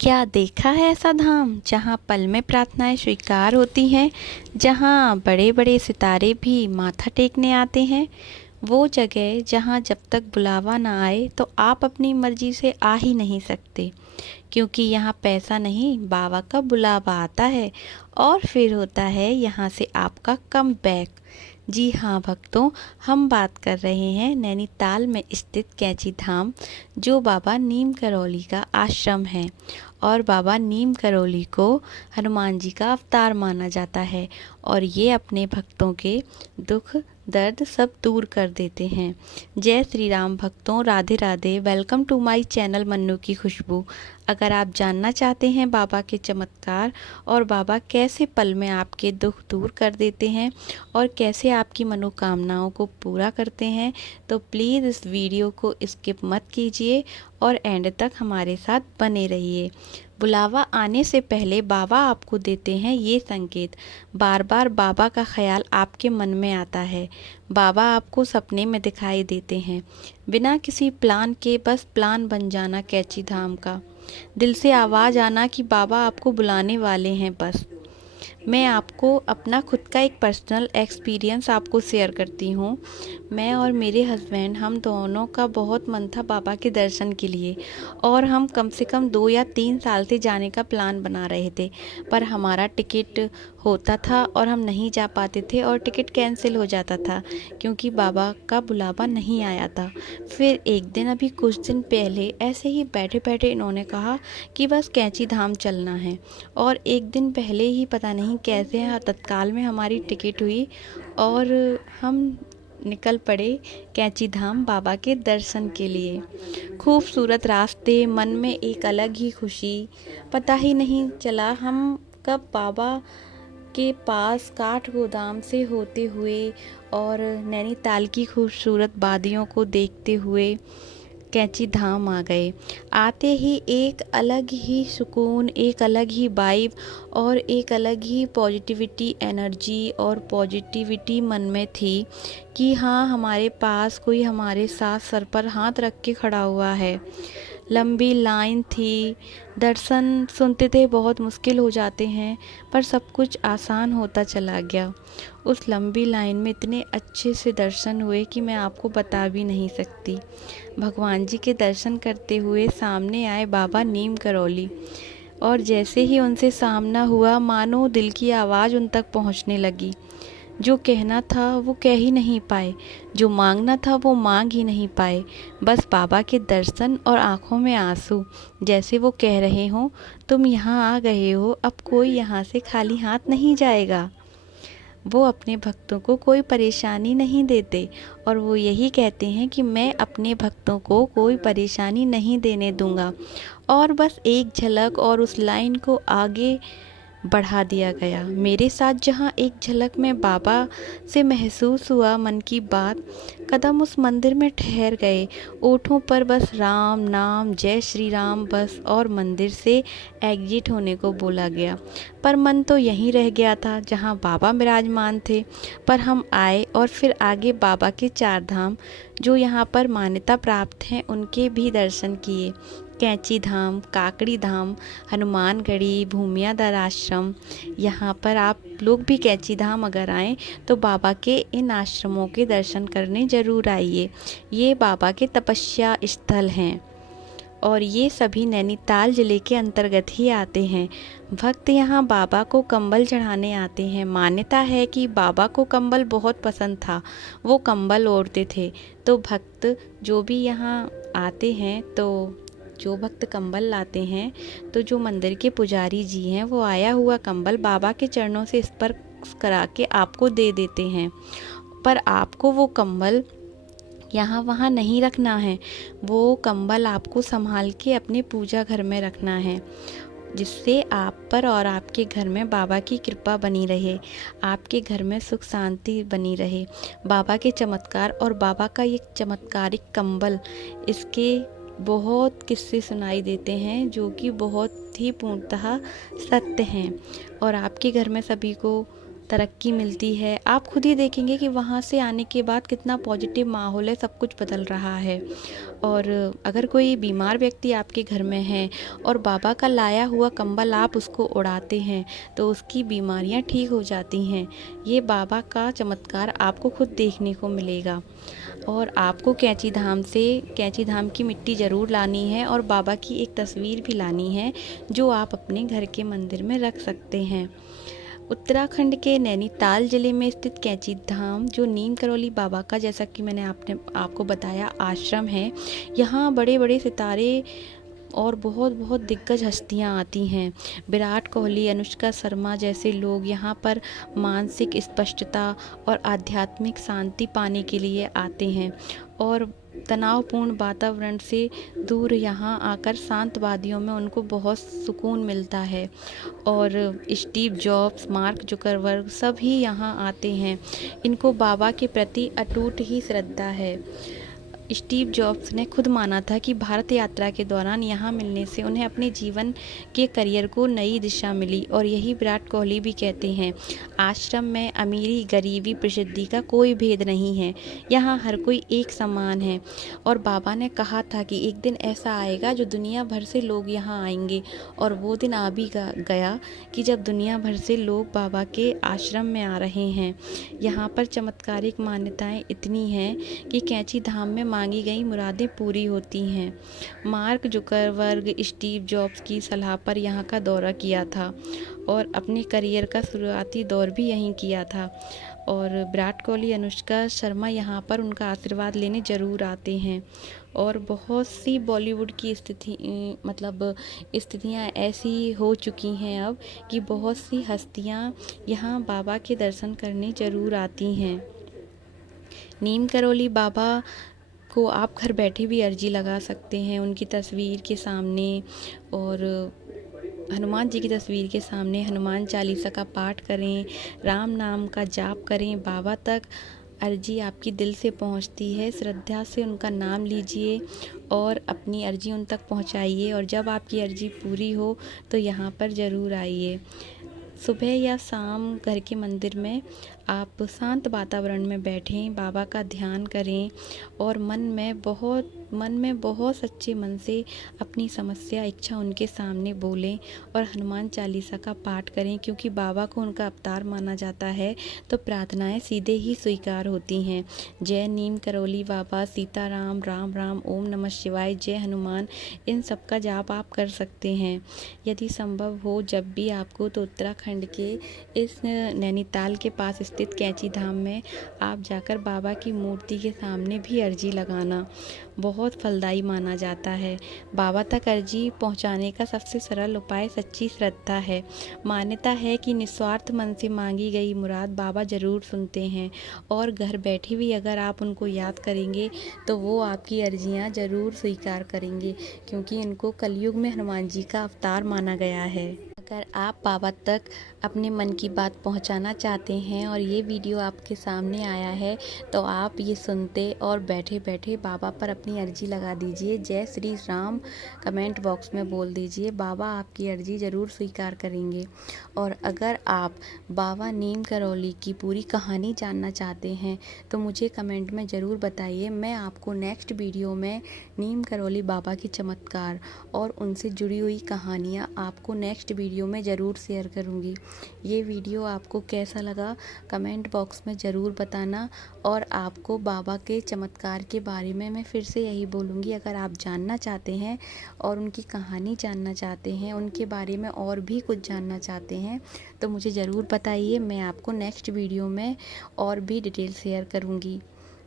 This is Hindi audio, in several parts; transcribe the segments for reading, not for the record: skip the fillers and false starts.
क्या देखा है ऐसा धाम जहाँ पल में प्रार्थनाएं स्वीकार होती हैं, जहाँ बड़े बड़े सितारे भी माथा टेकने आते हैं। वो जगह जहाँ जब तक बुलावा ना आए तो आप अपनी मर्जी से आ ही नहीं सकते, क्योंकि यहाँ पैसा नहीं बाबा का बुलावा आता है और फिर होता है यहाँ से आपका कम बैक। जी हाँ भक्तों, हम बात कर रहे हैं नैनीताल में स्थित कैंची धाम, जो बाबा नीम करौली का आश्रम है। और बाबा नीम करौली को हनुमान जी का अवतार माना जाता है और ये अपने भक्तों के दुख दर्द सब दूर कर देते हैं। जय श्री राम भक्तों, Radhe Radhe. Welcome to my channel Mannu की खुशबू। अगर आप जानना चाहते हैं बाबा के चमत्कार और बाबा कैसे पल में आपके दुख दूर कर देते हैं और कैसे आपकी मनोकामनाओं को पूरा करते हैं, तो प्लीज़ इस वीडियो को स्किप मत कीजिए और एंड तक हमारे साथ बने रहिए। बुलावा आने से पहले बाबा आपको देते हैं ये संकेत। बार बार बाबा का ख्याल आपके मन में आता है। बाबा आपको सपने में दिखाई देते हैं। बिना किसी प्लान के बस प्लान बन जाना कैंची धाम का। दिल से आवाज़ आना कि बाबा आपको बुलाने वाले हैं बस। मैं आपको अपना खुद का एक पर्सनल एक्सपीरियंस आपको शेयर करती हूँ। मैं और मेरे हस्बैंड, हम दोनों का बहुत मन था बाबा के दर्शन के लिए और हम कम से कम 2 या 3 साल से जाने का प्लान बना रहे थे, पर हमारा टिकट होता था और हम नहीं जा पाते थे और टिकट कैंसिल हो जाता था क्योंकि बाबा का बुलावा नहीं आया था। फिर एक दिन, अभी कुछ दिन पहले, ऐसे ही बैठे बैठे इन्होंने कहा कि बस कैंची धाम चलना है और एक दिन पहले ही पता नहीं कैसे तत्काल में हमारी टिकट हुई और हम निकल पड़े कैंची धाम बाबा के दर्शन के लिए। खूबसूरत रास्ते, मन में एक अलग ही खुशी। पता ही नहीं चला हम कब बाबा के पास काठगोदाम से होते हुए और नैनीताल की खूबसूरत वादियों को देखते हुए कैंची धाम आ गए। आते ही एक अलग ही सुकून, एक अलग ही वाइब और एक अलग ही पॉजिटिविटी, एनर्जी और पॉजिटिविटी मन में थी कि हाँ, हमारे पास कोई हमारे साथ सर पर हाथ रख के खड़ा हुआ है। लंबी लाइन थी, दर्शन सुनते थे बहुत मुश्किल हो जाते हैं, पर सब कुछ आसान होता चला गया। उस लंबी लाइन में इतने अच्छे से दर्शन हुए कि मैं आपको बता भी नहीं सकती। भगवान जी के दर्शन करते हुए सामने आए बाबा नीम करौली और जैसे ही उनसे सामना हुआ, मानो दिल की आवाज़ उन तक पहुंचने लगी। जो कहना था वो कह ही नहीं पाए, जो मांगना था वो मांग ही नहीं पाए। बस बाबा के दर्शन और आंखों में आंसू, जैसे वो कह रहे हों, तुम यहाँ आ गए हो, अब कोई यहाँ से खाली हाथ नहीं जाएगा। वो अपने भक्तों को कोई परेशानी नहीं देते और वो यही कहते हैं कि मैं अपने भक्तों को कोई परेशानी नहीं देने दूंगा। और बस एक झलक और उस लाइन को आगे बढ़ा दिया गया। मेरे साथ जहाँ एक झलक में बाबा से महसूस हुआ मन की बात, कदम उस मंदिर में ठहर गए। ओठों पर बस राम नाम, जय श्री राम बस, और मंदिर से एग्जिट होने को बोला गया। पर मन तो यहीं रह गया था जहाँ बाबा विराजमान थे। पर हम आए और फिर आगे बाबा के 4 धाम जो यहाँ पर मान्यता प्राप्त हैं उनके भी दर्शन किए। कैंची धाम, काकड़ी धाम, हनुमानगढ़ी, भूमियादर आश्रम। यहाँ पर आप लोग भी कैंची धाम अगर आएँ तो बाबा के इन आश्रमों के दर्शन करने ज़रूर आइए। ये बाबा के तपस्या स्थल हैं और ये सभी नैनीताल ज़िले के अंतर्गत ही आते हैं। भक्त यहाँ बाबा को कंबल चढ़ाने आते हैं। मान्यता है कि बाबा को कंबल बहुत पसंद था, वो कंबल ओढ़ते थे। तो भक्त जो भी यहाँ आते हैं, तो जो भक्त कंबल लाते हैं, तो जो मंदिर के पुजारी जी हैं वो आया हुआ कंबल बाबा के चरणों से स्पर्श करा के आपको दे देते हैं। पर आपको वो कंबल यहाँ वहाँ नहीं रखना है, वो कंबल आपको संभाल के अपने पूजा घर में रखना है, जिससे आप पर और आपके घर में बाबा की कृपा बनी रहे, आपके घर में सुख शांति बनी रहे। बाबा के चमत्कार और बाबा का ये चमत्कारिक कंबल, इसके बहुत किस्से सुनाई देते हैं जो कि बहुत ही पूर्णतः सत्य हैं और आपके घर में सभी को तरक्की मिलती है। आप खुद ही देखेंगे कि वहाँ से आने के बाद कितना पॉजिटिव माहौल है, सब कुछ बदल रहा है। और अगर कोई बीमार व्यक्ति आपके घर में है और बाबा का लाया हुआ कंबल आप उसको उड़ाते हैं तो उसकी बीमारियां ठीक हो जाती हैं। ये बाबा का चमत्कार आपको खुद देखने को मिलेगा। और आपको कैंची धाम की मिट्टी ज़रूर लानी है और बाबा की एक तस्वीर भी लानी है जो आप अपने घर के मंदिर में रख सकते हैं। उत्तराखंड के नैनीताल ज़िले में स्थित कैंची धाम जो नीम करौली बाबा का, जैसा कि मैंने आपको बताया, आश्रम है। यहाँ बड़े बड़े सितारे और बहुत बहुत दिग्गज हस्तियाँ आती हैं। विराट कोहली, अनुष्का शर्मा जैसे लोग यहाँ पर मानसिक स्पष्टता और आध्यात्मिक शांति पाने के लिए आते हैं और तनावपूर्ण वातावरण से दूर यहाँ आकर शांत वादियों में उनको बहुत सुकून मिलता है। और स्टीव जॉब्स, मार्क जुकरबर्ग सभी यहाँ आते हैं। इनको बाबा के प्रति अटूट ही श्रद्धा है। स्टीव जॉब्स ने खुद माना था कि भारत यात्रा के दौरान यहाँ मिलने से उन्हें अपने जीवन के करियर को नई दिशा मिली। और यही विराट कोहली भी कहते हैं, आश्रम में अमीरी, गरीबी, प्रसिद्धि का कोई भेद नहीं है, यहाँ हर कोई एक समान है। और बाबा ने कहा था कि एक दिन ऐसा आएगा जो दुनिया भर से लोग यहाँ आएंगे, और वो दिन आ भी गया कि जब दुनिया भर से लोग बाबा के आश्रम में आ रहे हैं। यहाँ पर चमत्कारिक मान्यताएं इतनी हैं कि कैंची धाम में मांगी गई मुरादें पूरी होती हैं। मार्क जुकरबर्ग स्टीव जॉब्स की सलाह पर यहाँ का दौरा किया था और अपने करियर का शुरुआती दौर भी यहीं किया था। और विराट कोहली, अनुष्का शर्मा यहाँ पर उनका आशीर्वाद लेने ज़रूर आते हैं। और बहुत सी बॉलीवुड की स्थितियाँ ऐसी हो चुकी हैं अब कि बहुत सी हस्तियाँ यहाँ बाबा के दर्शन करने ज़रूर आती हैं। नीम करौली बाबा को आप घर बैठे भी अर्जी लगा सकते हैं उनकी तस्वीर के सामने, और हनुमान जी की तस्वीर के सामने हनुमान चालीसा का पाठ करें, राम नाम का जाप करें। बाबा तक अर्जी आपकी दिल से पहुंचती है। श्रद्धा से उनका नाम लीजिए और अपनी अर्जी उन तक पहुंचाइए। और जब आपकी अर्जी पूरी हो तो यहाँ पर ज़रूर आइए। सुबह या शाम घर के मंदिर में आप शांत वातावरण में बैठें, बाबा का ध्यान करें और मन में बहुत सच्चे मन से अपनी समस्या, इच्छा उनके सामने बोलें और हनुमान चालीसा का पाठ करें, क्योंकि बाबा को उनका अवतार माना जाता है तो प्रार्थनाएं सीधे ही स्वीकार होती हैं। जय नीम करौली बाबा, सीताराम, राम राम, ओम नमः शिवाय, जय हनुमान, इन सब का जाप आप कर सकते हैं। यदि संभव हो जब भी आपको, तो उत्तराखंड के इस नैनीताल के पास स्थित कैंची धाम में आप जाकर बाबा की मूर्ति के सामने भी अर्जी लगाना बहुत फलदायी माना जाता है। बाबा तक अर्जी पहुंचाने का सबसे सरल उपाय सच्ची श्रद्धा है। मान्यता है कि निस्वार्थ मन से मांगी गई मुराद बाबा ज़रूर सुनते हैं और घर बैठे भी अगर आप उनको याद करेंगे तो वो आपकी अर्जियां ज़रूर स्वीकार करेंगे, क्योंकि इनको कलयुग में हनुमान जी का अवतार माना गया है। अगर आप बाबा तक अपने मन की बात पहुंचाना चाहते हैं और ये वीडियो आपके सामने आया है तो आप ये सुनते और बैठे बैठे बाबा पर अपनी अर्जी लगा दीजिए। जय श्री राम कमेंट बॉक्स में बोल दीजिए, बाबा आपकी अर्जी ज़रूर स्वीकार करेंगे। और अगर आप बाबा नीम करौली की पूरी कहानी जानना चाहते हैं तो मुझे कमेंट में ज़रूर बताइए। मैं आपको नेक्स्ट वीडियो में नीम करौली बाबा के चमत्कार और उनसे जुड़ी हुई कहानियाँ आपको नेक्स्ट वीडियो में ज़रूर शेयर करूँगी। ये वीडियो आपको कैसा लगा कमेंट बॉक्स में ज़रूर बताना। और आपको बाबा के चमत्कार के बारे में मैं फिर से यही बोलूँगी, अगर आप जानना चाहते हैं और उनकी कहानी जानना चाहते हैं, उनके बारे में और भी कुछ जानना चाहते हैं तो मुझे ज़रूर बताइए। मैं आपको नेक्स्ट वीडियो में और भी डिटेल शेयर करूँगी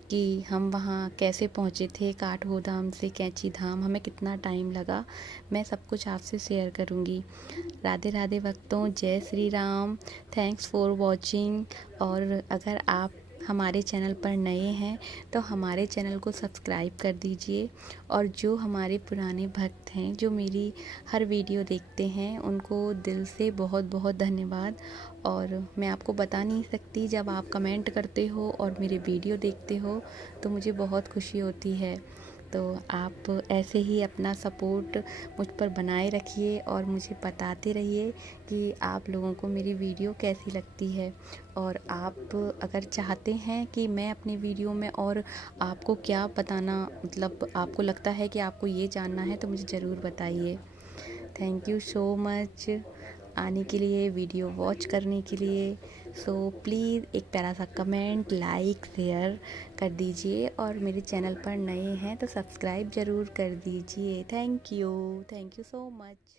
कि हम वहाँ कैसे पहुँचे थे, काठगोदाम से कैंची धाम हमें कितना टाइम लगा, मैं सब कुछ आपसे शेयर करूँगी। राधे राधे भक्तों, जय Shri Ram, thanks for watching. और अगर आप हमारे चैनल पर नए हैं तो हमारे चैनल को सब्सक्राइब कर दीजिए। और जो हमारे पुराने भक्त हैं जो मेरी हर वीडियो देखते हैं उनको दिल से बहुत बहुत धन्यवाद। और मैं आपको बता नहीं सकती, जब आप कमेंट करते हो और मेरे वीडियो देखते हो तो मुझे बहुत खुशी होती है। तो आप ऐसे ही अपना सपोर्ट मुझ पर बनाए रखिए और मुझे बताते रहिए कि आप लोगों को मेरी वीडियो कैसी लगती है। और आप अगर चाहते हैं कि मैं अपनी वीडियो में और आपको क्या बताना, मतलब आपको लगता है कि आपको ये जानना है, तो मुझे ज़रूर बताइए। थैंक यू सो मच आने के लिए, वीडियो वॉच करने के लिए। सो प्लीज़ एक प्यारा सा कमेंट, लाइक, शेयर कर दीजिए और मेरे चैनल पर नए हैं तो सब्सक्राइब ज़रूर कर दीजिए। Thank you so much.